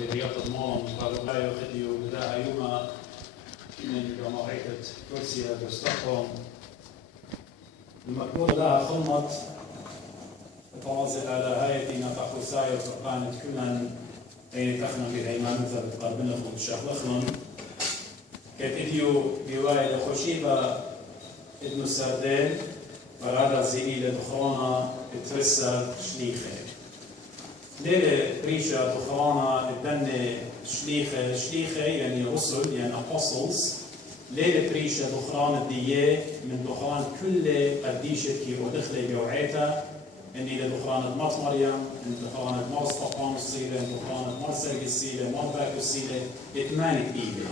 في رياضة المام قالوا لا يغدي ولا يوم من جماعية كرسي بستقهم المقبول لها خلمت تواصل على هايتنا تخصايا وفقانة كلن أي تخنا في الهيمانوثة بتقربنا في الشيخ لخلن كتديو بواي لخشيبة ابن السردين ورادة زيني لدخرانا اترسل شليخة ليلة بريشة دخرانا اتبني شليخة يعني رسل يعني apostles ليلة بريشة دخران الدية من دخران كل قديشة كي ودخلة بوعيتها إني لدخران مات مريم إن دخران مات طقام السيلة إن دخران مات سرق السيلة مات باك السيلة إتمانك إيدة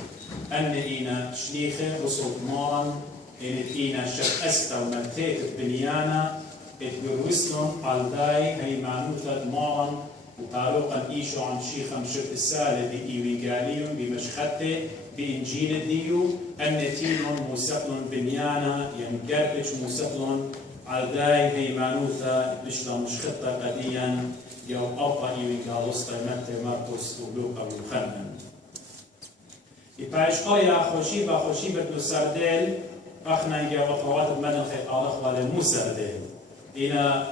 أن إينا شليخة رسل مارن إن إينا شر أستا ومنتيت بنيانا إتبروسلون قلداي هي معنوثة مارن وتعلقا إيشو عن شيخا مشرت السالة بإيوينجاليون بمشخته بإنجيل الديو أن تيمون موسقلون بنيانا ينقربش موسقلون عالداي هيمانوثا بشلا مشخطة قديا يو أوقا إيوينجالوستا متى ماركوس ولوكا ويوحنا إبايش قرية خوشيبة نسرديل أخنا يجا وطوات من الخيطالخ والمسرديل إلى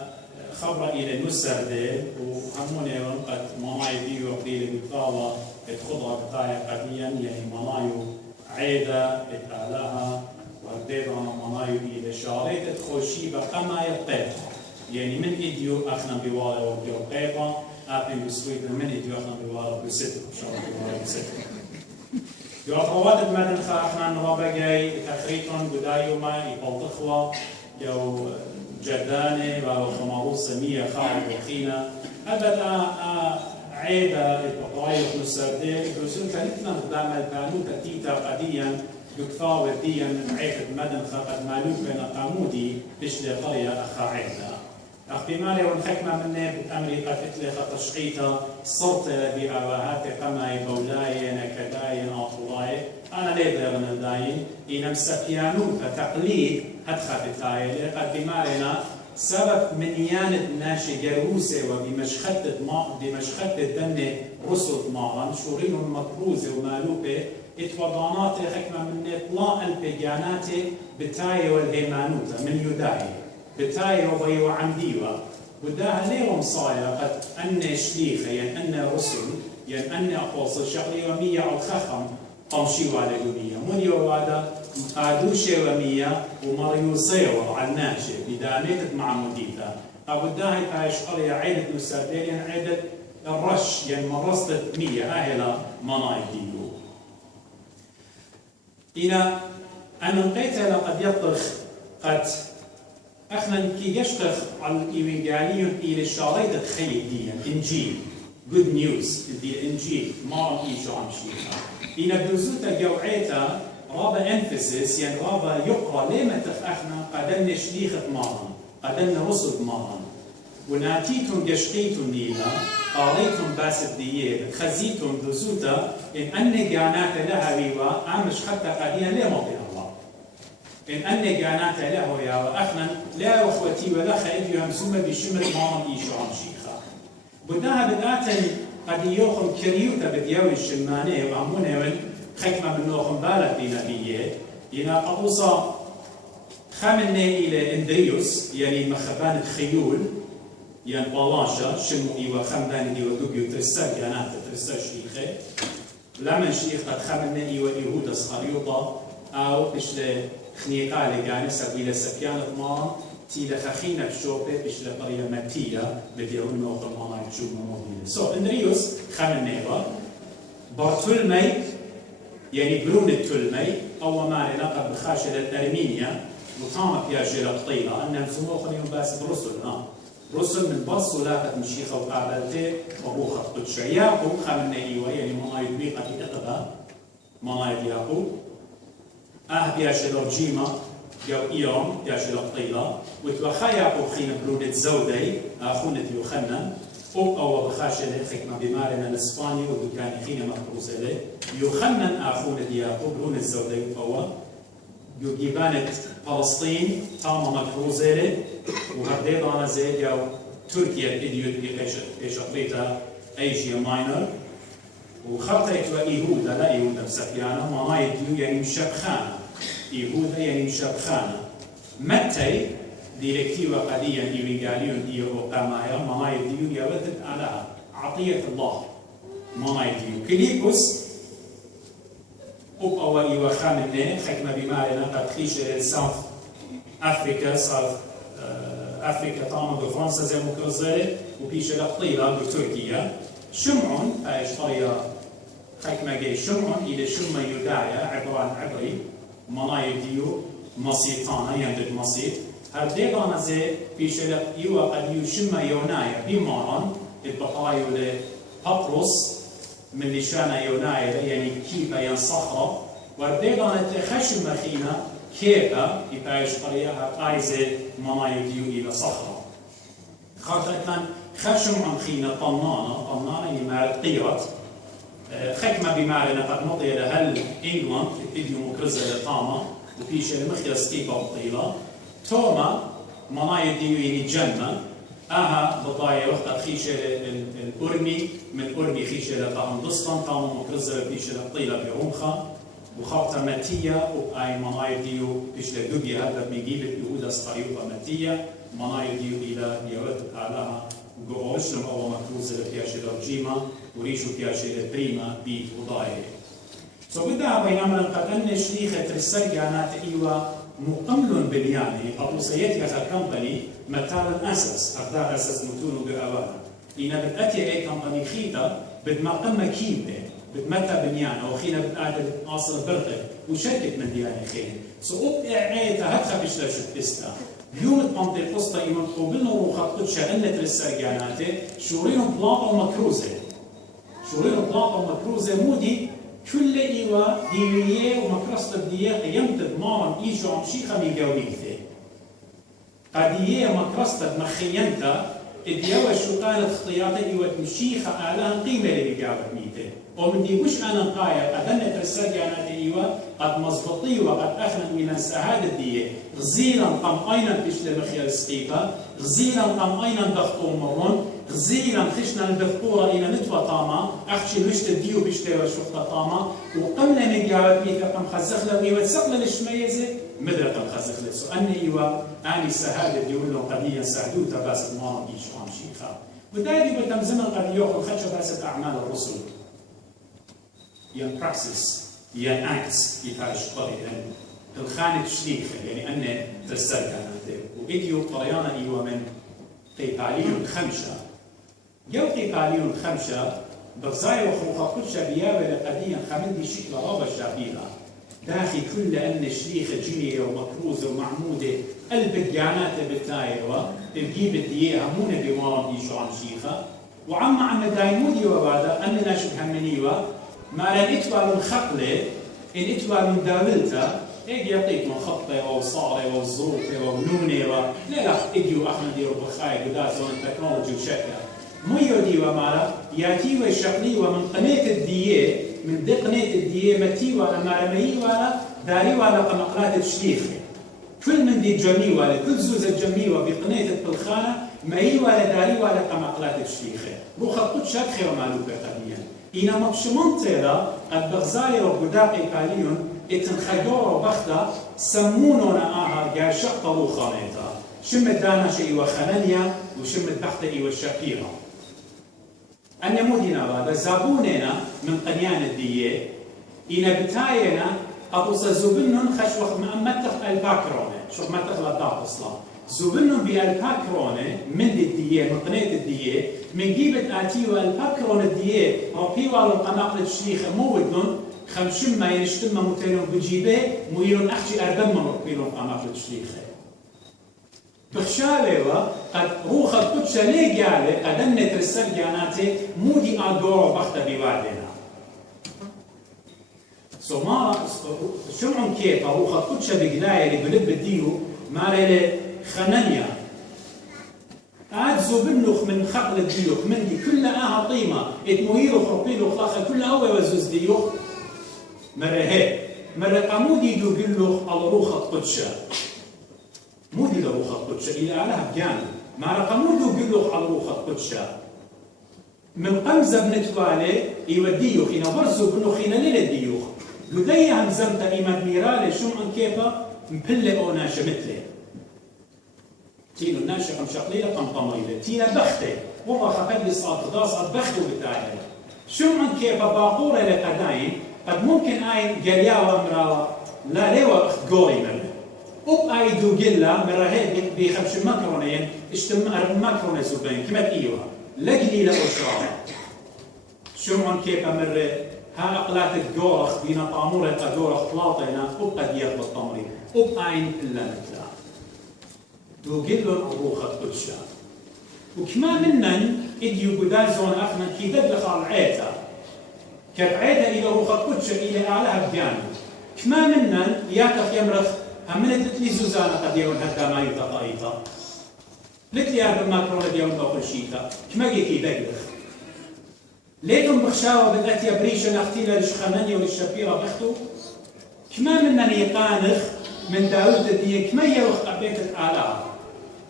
خبر إلى نسرديل وهموني ونقد مناي ديو قليل بطالة الخضرة بتاعي قديا يعني منايو عيدة اتعلاها ورديد عن منايو إلى شاريت خوشيبة كما يقيت يعني من إديو أخنا بوالي وبيو قيبا أبن بسويد من إديو أخنا بوالي بستر شارك بوالي بستر يعطوات المدن خاخنا نرابا جاي تخريطون بدايو ما يبلطخوا يو جرداني وخماروس مية خاعد وخينا أبدا عيدة البقراية والسردين رسول كانتنا قدام البانو تتيتا قديا يكفاو وديا من عيد المدن خاقد مالوك بين قامودي بشلي قرية أخا عيدة أخبمالي والحكمة مني بأمري قد إتلخ تشقيتا صرت بأواهات قماي بولاي أنا كداي أطولاي أنا ليدر من الداين إنم سبيانو فتقليد هدخل التايل قد بمالنا سبب من ياند ناشي جروسة وبمشخط الدم رسل مارن شورين مطروزة ومالوبة اتوضانات حكمة من إطلاع البيجانات بتاي والهيمانوتة من يداي بتاي وضيو عمديوة وداها ليهم صايا قد أن شليخة يعني أن رسل يعني أن أقوص شغلي ومية على الخخم قمشي وعلى قمية من يوادا قادوشة ومية ومريو صيور على الناشة بدانيت مع مديتا أبو داهي تايش قرية عيدة نسابيل يعني عيدة الرش يعني مرصدة مية أهلا مناي ديو إنا أن نقيتها لقد يطرخ قد أخنا كي يشتخ على الإيوانجاليون إلى الشاريطة تخيل ديا إنجيل good news دي الإنجيل ما إيشو عم شيخا إنا بدوزوتا جوعيتا رابا انفسس يعني رابا يقرا ليه ما تخاخنا قدن شليخة مارن قدن رسل مارن وناتيتم جشقيتم نيلا قاريتم باس الدية خزيتم دوزوتا إن جانات لها بيوا عمش حتى قديا ليه مطيع الله إن جانات له يا وأخنا لا أخوتي ولا خيدي همسومة بشمة مارن إيشو عم شيخا بداها بداتا قد يوخم كريوتا بديوي الشمانية وعمونه حكمة من نوخم بالك بنبيه إنا قبوصة خامنة إلى إندريوس يعني مخبان الخيول يعني بلاشة شمو إيوة خمدان إيوة دوبيو ترسال يعني ترسال شيخة لمن شيخ قد خامنة إيوة يهودا صغيرطة أو بشل خنيقالي يعني سبيل سبيانة مان تيلا خخينة بشوبة بشل قرية متية بديون نوخم مانا يتشوف مموهين إندريوس خامنة إيوة بارتولمي يعني برون التلمي أو ما لقب بخاشة أرمينيا وطامة بياجي لقطيلة أنهم سموخن يوم باس برسل رسل من بص ولاقت مشيخة وقابلته وبوخة قدشة ياقوب خامنة إيوة يعني منايد بيقة إقبا منايد ياقوب بياجي لرجيمة يو إيوم بياجي لقطيلة وتوخا ياقوب خين برون الزودي أخونة يوخنن أو بخاشة حكمة بمارنا الإسباني ودكاني خين مقروزة له يوخنن أخونة ياقوب برون الزودي أو يجيبانة فلسطين تام مقروزة له وهرديد أنا زي أو تركيا إديوت بيش أقريتا أيجيا ماينر وخطيت وإيهودا لا إيهودا بسكيانة ما يديو يعني مشبخانة إيهودا يعني مشبخانة متى ديركتيفا قديا إيوينغاليون إيو قامايا ما يديو يابد على عطية الله ما يديو كليكوس أو إيوا خامنة حكمة بمارنا قد خيش ساوث أفريقيا ساوث أفريقيا طعمة بفرنسا زي مكرزة وبيش لقطيلة بتركيا شمعون أيش طريقة حكمة جاي شمعون إلى شمع يدايا عبارة عن عبري ما يديو مصيطانا يندد مصيط هرديغانا زي بيش لقيوا قد يشمع يونايا بماران البقايا لبابروس من لشانا يونايا يعني كيبا ينصخرة ورديغانا تخشم مخينا كيبا يبايش طريقها قايزة ما يديو إلى صخرة خاطئتان خشم عن خينا طنانة يعني مع قيرت حكمة بمعنى قد مضي لهل إنجلاند إديو مكرزة لطامة وبيش المخير ستيبا بطيلة توما ما يديو يعني جنة بضايا وقت خيشة الأرمي من أرمي خيشة لطهندستان طامة مكرزة بيش لطيلة برمخة وخاطة ماتية وأي ما يديو بيش لدوبيا هذا بيجيب يهودا سقايوبا ماتية ما يديو إلى يورد أعلاها وقوشلم أول مكروزة لبياشة لرجيمة وريشو بياشة لبريمة بيت وضايا بدها بينما قد أن شريخة السرقانات إيوا مقمل بنياني أبو سيدك كمباني مثلا أساس أخدار أساس متونو بأوانا إنا بتأتي أي كمباني خيطة بدمقمة كيبة بتمتى بنيانا وخينا بتقعد أصل برغب وشركة من دياني خير سقوط إعايتها هدخل بشتر شتستا يوم الطنطي قصة إيمان قوبلنا وخطط شأنة السرقانات شورينهم بلاطة ومكروزة مودي كل إيوا ديوية ومكرسة الدية قيمت بمارم إيجو عم شيخة من جاوبيته قدية مكرسة مخينتا الديوة شو قالت خطياتي إيوا مشيخة أعلان قيمة اللي بجاوب ميته ومن دي وش أنا قاية قد أنت السرقانات إيوا قد مزبطي وقد أخنت من السعادة الدية غزيلا قم أيضا بشل مخيال سقيقة غزيلا قم أيضا دخطو مرون غزيلا خشنا الدكتورة إلى نتوى طامة أخشي مشت الديو بشتى وشوفتا طامة وقمنا من جاوب ميتا قم خزخلا ويوى تسقلا لشميزة مدرة قم خزخلا سو أني إيوى أني السهادة ديول له قديا سعدوتا باس الماضي شوام شيخا ودايدي بتمزمن قد يوخل خدشة باس أعمال الرسل ين براكسس ين أكتس يتعيش قريبا الخانة شليخة يعني أن تسرقنا وإديو طريانا إيوى من قيقاليون خمسة جو قيقاليون خمسة بغزاي وخوخة كل شبيابة قديا خمندي شكل رابة شابيلة داخل كل أن شليخة جنية ومكروزة ومعمودة البجانات بالتايرة تجيب الدية همونة بمارم إيشو عن شيخة وعم دايمودي وبعدا أننا شبه منيوة ما لن إتوى من خقلة إن إتوى من داولتا إيجي يعطيك من خطة وصارة وزروكة ونونة لا إديو أحمد يربخاي قداس والتكنولوجي وشكلها ميو ديوا مالا ياتيوا الشقليوا من قناة الدية من دي قناة الدية متيوا لما رميوا داريوا قمقلات الشليخة كل من دي جميوا كل زوزة جميوا بقناة الطلخانة ميوا داريوا قمقلات الشليخة روخ قدشات خير مالوكة قديا إنما بشمنطيرا قد بغزايا وقداقي قاليون اتنخدور وبختا سمونونا جا شق روخانيتا شمت دانا شيء وخنانيا وشمت بحثة إيوة الشقيرة أنا مودينا هذا زابوننا من قنيان الدية إنا بتاينا أبو زوبنن خش وقت ما متخ الباكرونة شو متخ لطاق أصلا زوبنن بالباكرونة من الدية من قناة الدية من جيبة آتيوا الباكرونة الدية ربيوا القناقل الشيخة مودن خمشم ما ينشتم متينون بجيبه مويرون أحشي أردم من ربيلون قناقل الشيخة بخشالة قد روخ القدس ليه قاله قد أنت السرقاناتي مودي أدور بخت بوادنا ما شمعون كيف روخ القدس بقلاية اللي بلد بديو مالي خنانيا أدزو بنخ من خقل الديوخ من دي كل طيمة اتمويرو خربيلو خلاخة كل وزوز ديوخ مرة هيك مرة قامودي دو بلوخ الروخ القدس مودي لروخ القدس إلى على بجان ما رقمودو بيلوخ على روخ القدس من قمزة بنتوالي يوديوخ إنا برزو بنو خينا ليلة ديوخ لدي هم زمتا إيمان ميرالي شم عن كيفا مبلي أو ناشا مثلي تينو ناشا قم شقليلة قم طميلة تينا بختي والله خقد يسقط داس بختو بتاعي شم عن كيفا باقورة لقداين قد ممكن آين قلياوة مراوة لا ليوة أخت قوري منه أب آي دو قلة مراهي بخمش مكرونين اشتم مكرونة سوبين كما تقيوها لقلي لأشراف شو عن كيف أمر ها أقلات الجورخ بينا طامورة الجورخ طلاطينا أب أديات بالطمري أب عين إلا مثلا دو قلون أروخة قدشا وكما منن إديو قدازون أخنا كي ددخل العيتا كالعيتا إلى روخة قدشا إلى أعلاها بجانب كما منن ياتخ يمرخ همنا تتلي زوزانا قد يون هدا ما يتقايتا لتلي هذا الماكرونة ديون بقول شيتا كما جيكي دقلخ ليتم بخشاوة بالأتيا بريشة نختيلة لشخمانية وللشبيرة بختو كما منن يقانخ من داود الدين كما يروخ قبيت الآلاء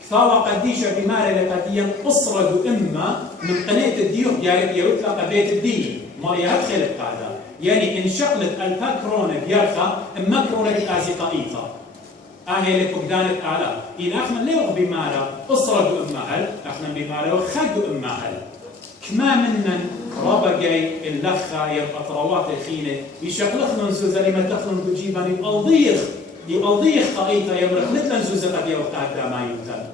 كثاوة قديشة بمارة لقديا أصرد إما من قناة الديوخ جارب يوتلا قبيت الدين ما يدخل بقاعدة يعني انشقلت الباكرونة بيرخى ماكرونة بأزيقائيطة آهي لفقدان الآلاء إن أخنا ليوغ بمارة أصرد إمهل أخنا بمارة وخد إمهل كما منن ربقي اللخة يبقى خينة يشقلخنا نزوزة لما تخلن بجيبان يقضيخ قائطة يمرخ لتلن زوزة قد يوقع ما يمتن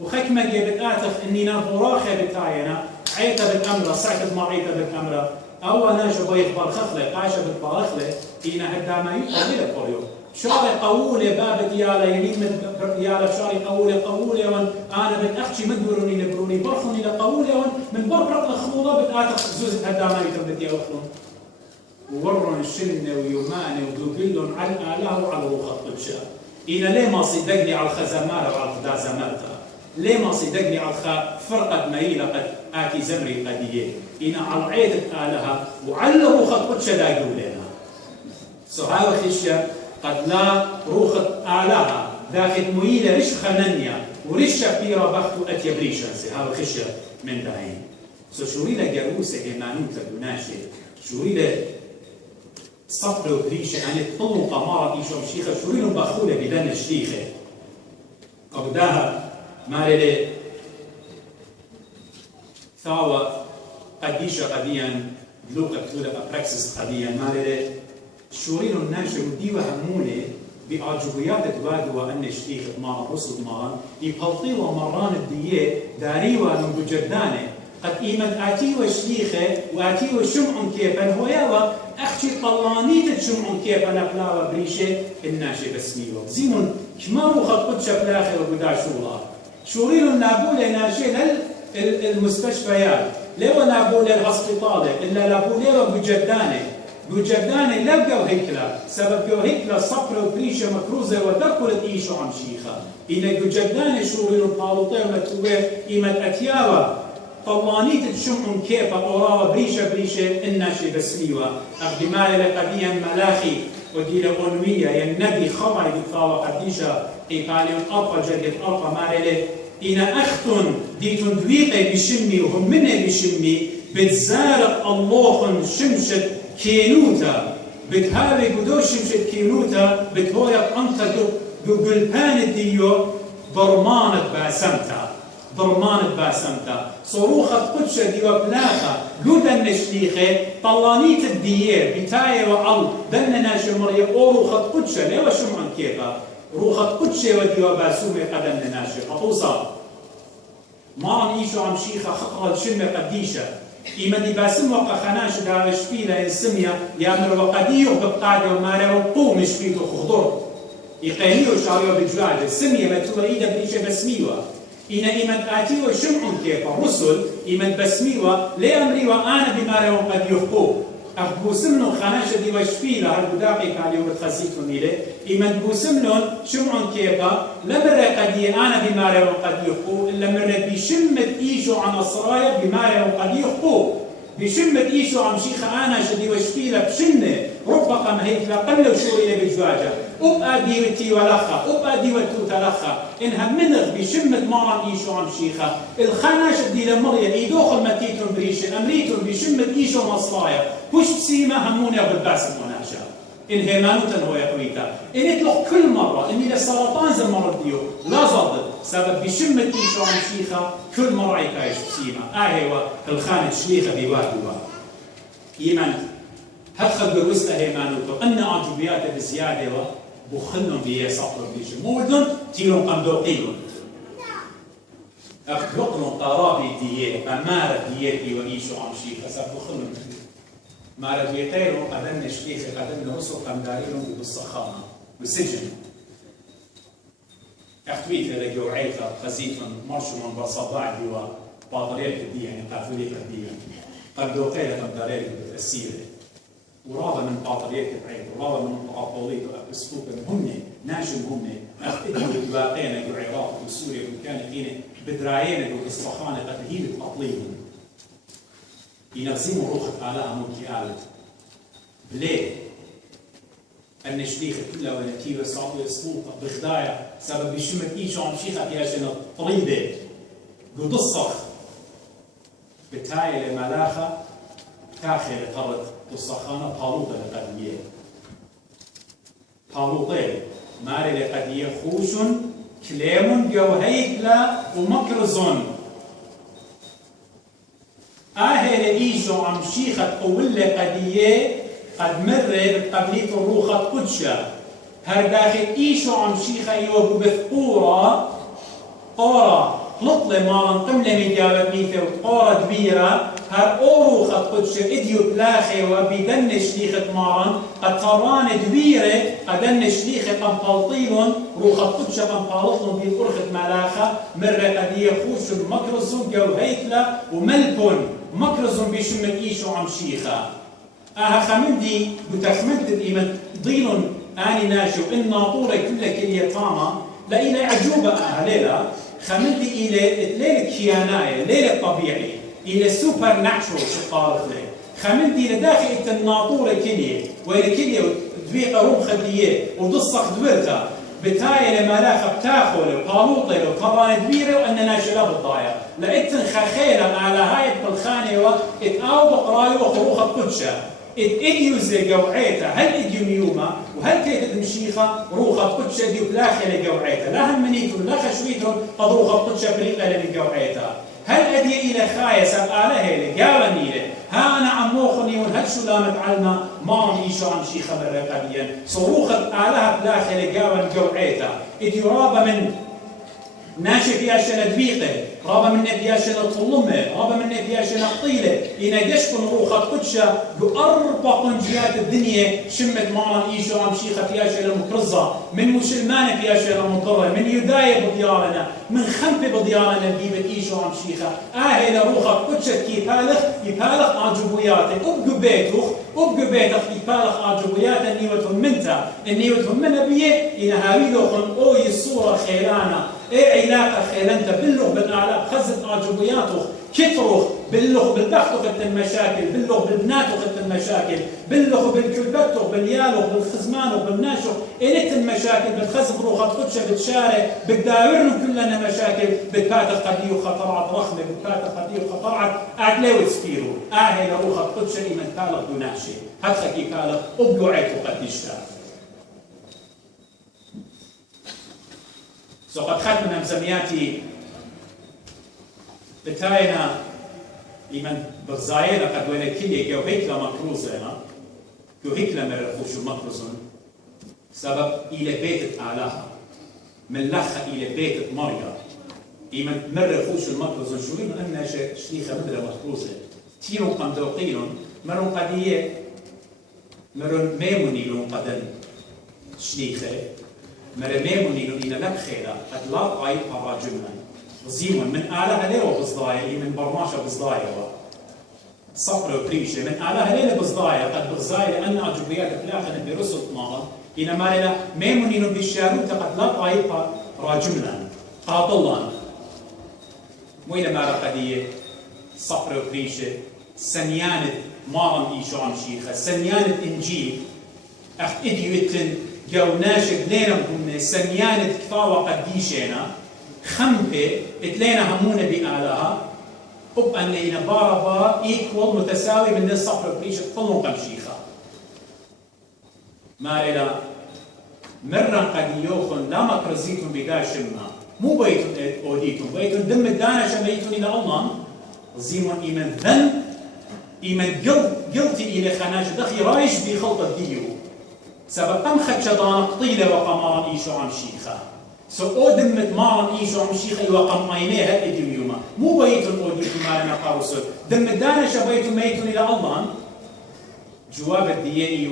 وخكما جيبت آتخ إني نابوراخة بتاعنا عيطة بالأمرة سعتت ما عيطة بالأمرة أول ناشو بيخ بالخخلة قاشة بالبارخلة إنا هدا ما يمتن إلى قريو شاري قولة باب ديالا يمين من ديالا شاري قولة وان أنا بتأخشي مدبروني لبروني برخوني لقولة وان من برق الخموضة بتآتخ زوزة هدا ما يمتن بدي أوخلون وورن الشنة ويومانة ودوبيلون على الآلة وعلى روخة قدشة إنا ليه ما صدقني على الخزمارة وعلى الخدازمارة ليه ما صدقني على فرقة ميلة قد آتي زمري قدية إنا على عيد الآلة وعلى روخة قدشة لا يقول لنا سهاوة خشية قد لا روخة آلها داخل ميلة رش خنانيا ورش شفيرة بختو أتيا بريشان سهاوة خشية من داين شورينا جاروسة إمانوتا بناشي شورينا صفر وبريشة يعني تطلوا قمارة إيشو مشيخة شورينو بخولة بدن الشيخة قبداها مارلي ثاوة قديشة قديا لوقا كتولة أبراكسس قديا مارلي شورينو الناشر وديوة همونة بأعجبيات دوادوا أن الشيخ مارا رسل مارا يبهلطيوا مران الدية داريوا من بجدانة قد إيمت آتيوا الشيخة وآتيوا شمعن كيفا هو يوا أخشي طلانيت شمعن كيفا نقلاوا بريشة الناشي بسميوا زيمون كما روخة قدشة بلاخر وقدا شولا شورينو نابولة ناشي المستشفيات لو نابولة الهسبيطالة إلا نابولة بجدانة لبقوا هيكلا سبب جو هيكلا صبر وبريشة مكروزة ودقلت إيشو عن شيخة إن بجدانة شورينو طالوطة ومتوه إيمت أتياوا طلانيت تشمعن كيفا أوراوا بريشة الناشي بسميوا أقدمال لقديا ملاخي وديلا أنوية ينبي خمعي بالطاوة قديشة إيقاليون أرقى جرقة أرقى مارلي إنا أختن ديتون دويقي بشمي وهم مني بشمي بتزارق الله شمشت كينوتا بتهاوي قدو شمشت كينوتا بتهويق أنت قلبان ديو ضرمانة باسمتا صروخة قدشة ديو بلاخة قدن نشليخة طلانيت الديير بتاية وعل دن ناشي مريا روخة قدشة ليو شمعن كيفا روخة قدشة وديو باسومي قدن ناشي قطوصة مارن إيشو عم شيخة خقرة شمة قديشة إما دي باسم وقا خناش داوش فيلا السمية يامر وقديو بقاعدة ومارا وقوم شفيتو خضر يقينيو شعريو بجواجة السمية متوى إيدا بريشة بسميوة إنا إيمت آتيو شمعن كيفا رسل إيمت بسميوة لأمريوة أنا بمارا وقد يفقو أبوسمنون خناشة دي وشفيلا هالبداقي كاليو بتخزيتو ميلي إيمت بوسمنون شمعن كيفا لمرة قدية أنا بمارا وقد يفقو إلا مرة بشمت إيشو عن أسرايا بمارا وقد يفقو بشمة إيشو عم شيخة أنا شدي وشفيلة بشنة رفقة ما هيك قبل وشوري بجواجة أبقى ديوتي ولخا أبقى ديوتو تلخا إنها منغ بشمة مارم إيشو عم شيخة الخانة شدي لمريا إيدوخل متيتون بريشن أمريتون بشمة إيشو مصلايا وش بسيمة هموني بالباس المناجة إن هيمانوتن هو يقويتا إن يطلق كل مرة إني للسرطان زي مرة ديو لا ضد سبب بشمة إيشو عم شيخة كل مرة يكايش بسيمة هو الخانة شليخة بواحدوا إيمان هدخل بالوسطى هيمانوتو أن أعجبيات بزيادة بخلهم بيه سطر بيجي مودن تيرون قمدوقيون أخلقهم قرابي ديه فمارة ديه دي وإيشو عم شيخة سبب بخلهم مارة ديتيرون قدمنا شليخة قدمنا وصل قمداريهم بالصخانة بالسجن اختويت هذا جوعيتا خزيتهم مرشو من بصداع ديوا باطريق دي يعني قافلية دي قمدوقية قمداريك بالأسيرة ورابا من باطريق بعيد ورابا من مطاطوليت وأسفوك هم ناشم هم أخذوا الباقين جو العراق وسوريا وكان هنا بدرايين جو الصخانة تقليل التطليل ينظموا روح آلاء ممكن آلت بليه أن شليخ كلها ونتيبة صعبة سلطة بغدايا سبب بشمة إيشو عم شيخة في عشان الطريدة قد الصخ بتاية لملاخة تاخي لقرد الصخانة طالوطة لقدية طالوطة ماري لقدية خوشن كلام جوهيكلا ومكرزون لإيشو عم شيخة قول لقدية قد مر بقبلية الروخة قدشة هر داخل إيشو عم شيخة يوهو بثقورة قورة لطلة مالا قملة مجابت ميثة وقورة كبيرة هر أوروخة قدشة إديو بلاخي وبيدن شليخة مارا قد طران كبيرة قدن شليخة قمطلطيلون روخة قدشة قمطلطلون بالأرخة ملاخة مر قدية خوش مكرزون جوهيتلا وملكون مكرزون بشمة إيشو عم شيخة خمندي بتخمنت الإيمان ضيل آني ناشو إن ناطورة كل طامة لا إلى عجوبة هليلة خمندي إلى ليلة كياناية ليلة طبيعي إلى سوبر ناتشورال شقارة ليه خمندي لداخل الناطورة كلية وإلى كلية دويقة روم خدية وتصق دورتا بتاية لملاخة بتاخل وقالوطة وقرانة كبيرة وأن ناشلة بالضايا لقيتن خخيلة على هاي الخانة وإتقاو بقراي وخروخة قدشة إديو زي جوعيتا هل إديو ميوما وهل كيت المشيخة روخة قدشة ديو بلاخي لجوعيتا لا هم منيتون لا خشويتون قد روخة قدشة بريقة لجوعيتا هل أدي إلى خاية سبقالة هيلي قاوة نيلة ها أنا عموخني وهل شو لا متعلمة ما ميشو عم شيخة مرة قبيا صروخة آلها بلاخي لجاوة جوعيتا إديو رابا من ناشي فيها شنة دبيقة رابا من فيها شنة طلمة رابا من فيها شنة طيلة إنا جشكن روخة قدشة بأربع قنجيات الدنيا شمت مالا إيشو عم شيخة فيها شنة مكرزة من مسلمان فيها شنة مضرة من يداية بديارنا من خنفة بديارنا بيبت إيشو عم شيخة إلى روخة قدشة يبالغ عجبوياتك أبقوا بيتك يبالغ عجبوياتك النيوتهم من بيه إنا هاويلوخن أوي الصورة خيرانا علاقة خيلانتا باللغ بالأعلى خزت عجبياته كتروخ باللغ بالبختو خدت المشاكل باللغ بالبناتو خدت المشاكل باللغ بالكلبتو باليالو بالخزمانو بالناشو إلت المشاكل بالخزم روخة قدشة بتشارع بتداورن كلنا مشاكل بتباتخ قديو خطرات رخمة بتباتخ قديو خطرات أعلو سفيرو هي روخة قدشة إيمان كالغ دوناشي هتخكي كالغ أبلو عيتو قديشتا قد ختمنا مسمياتي بتاينا لمن بالزايرة قد ولا كلية جو هيكلا مكروزة جو هيكلا مرخوش مكروزون سبب إلى بيت آلها من لخة إلى بيت مريا إيمن مرخوش المكروزون شو من أن شليخة مدرة مكروزة تيرو قمدوقيلون مرون قدية مرون ميمونيلون قدن شليخة مرميموني إلى نبخيرة قد لا قايد أراجمنا زيمون من آلها ليه بصدايا من برماشة بصدايا صقر وبريشة من آلها ليه بصدايا قد بصدايا لأن أجبريات الآخر برسل طماغة إنما لنا ميموني بالشاروت قد لا قايد راجمنا قاطلا وإلى ما رقدية صقر وبريشة سنيانة مارن إيشو عم شيخة سنيانة إنجيل أخ إديوتن جو ناشق لينا هم سنيانة كفاوة قديشينا خمبة اتلينا همونا بآلها أب أن لينا باربا إيكوال متساوي من الصفر بريش كلهم قم شيخة ما إلى مرة قد يوخن لا مكرزيتم بقاش ما مو بيتون أوديتم بيتون دم الدانا شميتون إلى الله زيمون إيمان ذن إيمان قلتي إلى خناش دخي رايش بخلطة ديو سبب قم خدشدان قطيلة وقمارا إيشو عم شيخة سو أودمت مارا إيشو عم شيخة وقم عينيها إديو يوما مو بيتون أوديتم مالنا قارسون دم الدانا شبيتون ميتون إلى الله جواب الديائي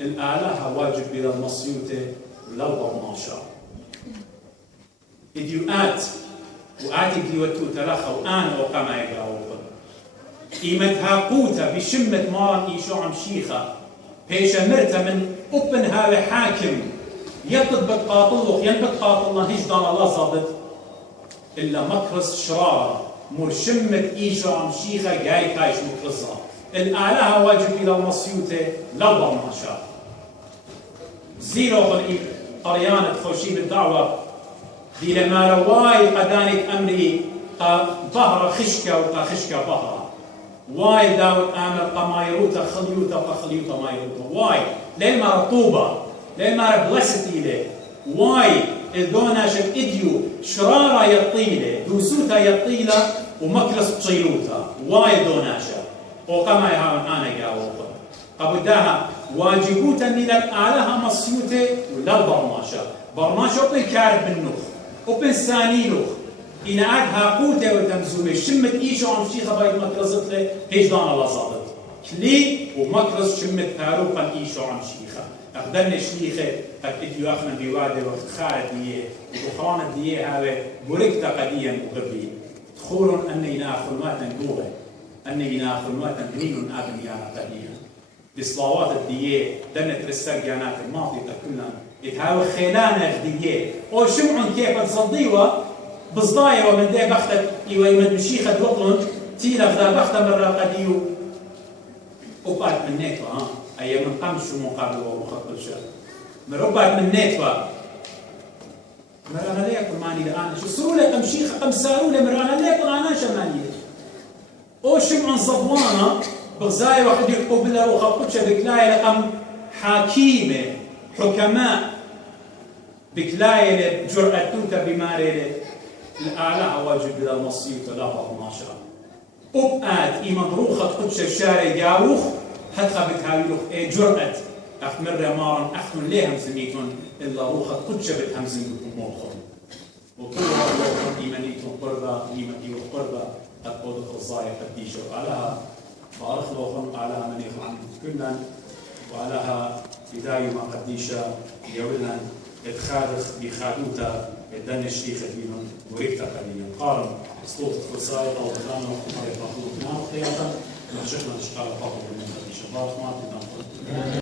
الآلة واجب إلى المصيوتة لو ضماشا إديوات وآتي ديوتو تلخا وآن وقما يقاوقا إيمتها قوتا بشمة مارن إيشو عم شيخة بيش مرتا من أبن هذا حاكم يطبق قاطلوخ ينبق قاطلنا هجدان الله صابت إلا مكرس شرارة مرشمة إيشو عم شيخة جاي تايش مكرسها الآلة واجب إلى المصيوتة لو ضماشا زيرو قريانة خوشي بالدعوة دي لما رواي قدانك أمري ظهر خشكة وخشكة ظهر واي داود آمر قمايروتا خليوتا وخليوتا مايروتا واي لما رطوبة لما بلستي له واي الدونا شب إديو شرارة يطيلة دوسوتا يطيلة ومكرس بشيلوتا واي دوناشا وقما يهاون أنا جاوبا قبداها واجبوتا من الآلهة مصيوتة ولا برماشا برماشا وبن كارب بالنخ وبن سانينوخ إن عاد هاقوته وتمزومه شمت إيشو عم شيخة بايد مكرزت له هجدان الله صادت كلي ومكرز شمت هاروقا إيشو عم شيخة أخدرنا شيخة قد إديو أخنا بواده وقت خارج ديه وخران ديه هذا بركتا قديا مقبلين تخورون أني ناخذ ما تنقوه أني ناخذ ما تنقلين أبن يانا قديا بصلاوات الديه دنت رساقيانات الماضية كلها يتهاوي خيلانا الديه أو شمعون كيف تصديوه بصدايا ومن ده بختك يوم مشيخة بطلن تيلا غدا بخت مرة قديو وبعد من نتوى أي من قمش مقابل ومخطط شر مربعد من نتوى مرانا ليكن ماني الآن شو صاروا لكم شيخة قم ساروا لمرانا ليكن أنا شمالية أو شمعن صبوانا بغزايا واحد يقبل وخطط بكلاية لقم حكيمة حكماء بكلاية جرأة توتا بماري الآلة واجب إلى المصيب لا بغماشا أبقات إيمان روخة قدش الشارع ياوخ هتخا بتهاويلوخ جرأة أخمر مارن أخمن ليهم سميتون إلا روخة قدش بتهمزين موخون وكل هذا إيمانيتون قربة إيمانيتون قربة قد قدخ الصايا قديشو علىها فأرخلوخن علىها من يخلعن كلنا وعلىها بداية ما قديشة يولنا اتخارخ بخادوتا الدنيا الشيخة دينهم وريكتا قليلا قارن اسطوط الخصائط أو بخانا وقمار يطاقلوا بنام خياطا نحشقنا نشقال فقط من قديشة بارك ما تنام